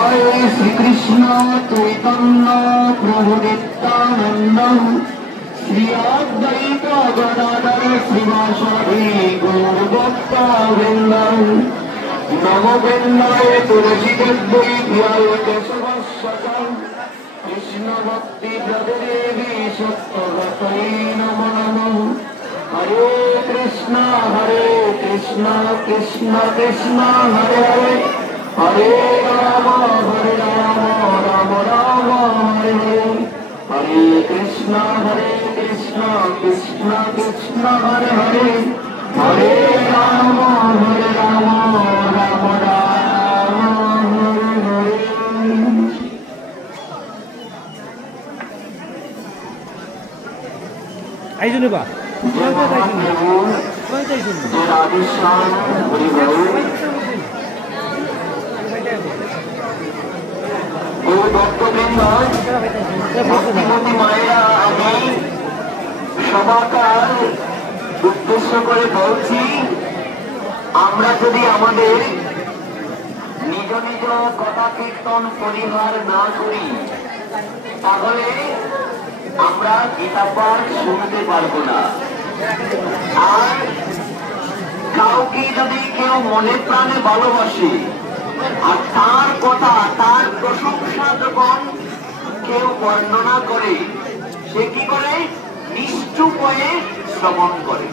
श्री कृष्ण चैतन्य प्रभु नित्यानंद श्री अद्वैत गदाधर श्रीवासदि गौरभक्तवृंद नमो वृंदाय तुलसीदेव्यै ध्याय केशवस्य कृष्ण भक्ति प्रदेवी सत्तगतये नमो नमः हरे कृष्ण कृष्ण कृष्ण हरे हरे हरे राम राम राम हरे हरे हरे कृष्ण कृष्ण कृष्ण हरे हरे हरे राम राम राम हरे हरे। আইজনে বা মায়েরা আমি সবাকার উদ্দেশ্য করে বলছি, আমরা যদি আমাদের নিজ নিজ কথা কীর্তন পরিহার না করি তাহলে আমরা গীতা পাঠ শুনতে পারবো না। আর কাউকে যদি কেউ মনে প্রাণে ভালোবাসে আর তার কথা তার প্রশংসা যখন কেউ বর্ণনা করে সে কি করে? নিশ্চুপ হয়ে শ্রবণ করে।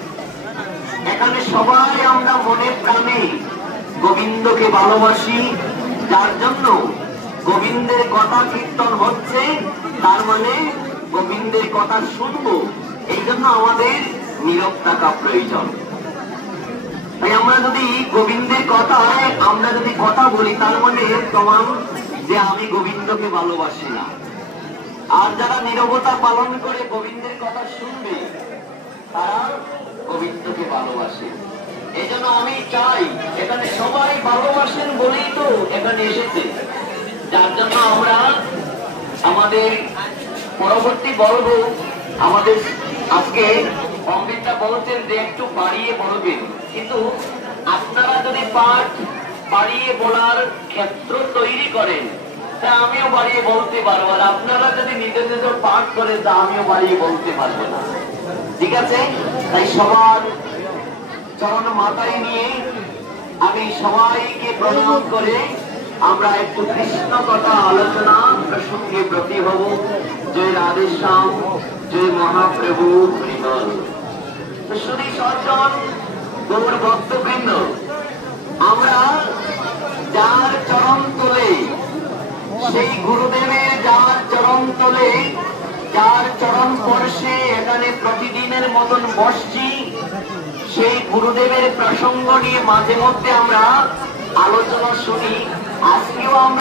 এখানে সবাই আমরা মনে প্রাণে গোবিন্দকে ভালোবাসি, যার জন্য গোবিন্দের কথা কীর্তন হচ্ছে, তার মানে গোবিন্দের কথা শুনবো, এই জন্য আমাদের নীরব থাকা প্রয়োজন। তাই আমরা যদি গোবিন্দের কথা আমরা যদি কথা বলি তার মানে প্রমাণ যে আমি গোবিন্দকে ভালোবাসি না। আর যারা নীরবতা পালন করে গোবিন্দের কথা শুনবে তারা গোবিন্দকে ভালোবাসে। এই জন্য আমি চাই এখানে সবাই ভালোবাসেন বলেই তো এখানে এসেছে, যার জন্য আমরা আমাদের পরবর্তী বলবো, আমাদের আজকে অমৃতা বলছেন যে একটু বাড়িয়ে বলবেন, কিন্তু আপনারা যদি পাঠ বাড়িয়ে বলার ক্ষেত্র তৈরি করেন তা আমিও বাড়িয়ে বলতে পারবো, আর আপনারা যদি নিজের নিজের পাঠ করেন তা আমিও বাড়িয়ে বলতে পারবো না। ঠিক আছে? তাই সবার চরণ মাথায় নিয়ে আমি সবাইকে প্রণাম করে আমরা একটু কৃষ্ণ কথা আলোচনা প্রসঙ্গে ব্রতী হব। জয় রাধেশ্যাম, জয় মহাপ্রভু হরিবল। শুধু সজ্জন গৌর ভক্তবৃন্দ, আমরা যার চরণ তোলে সেই গুরুদেবের যার চরণ তোলে যার চরণ স্পর্শে এখানে প্রতিদিনের মতন বসছি, সেই গুরুদেবের প্রসঙ্গ নিয়ে মাঝে মধ্যে আমরা আলোচনা শুনি। আজকেও আমরা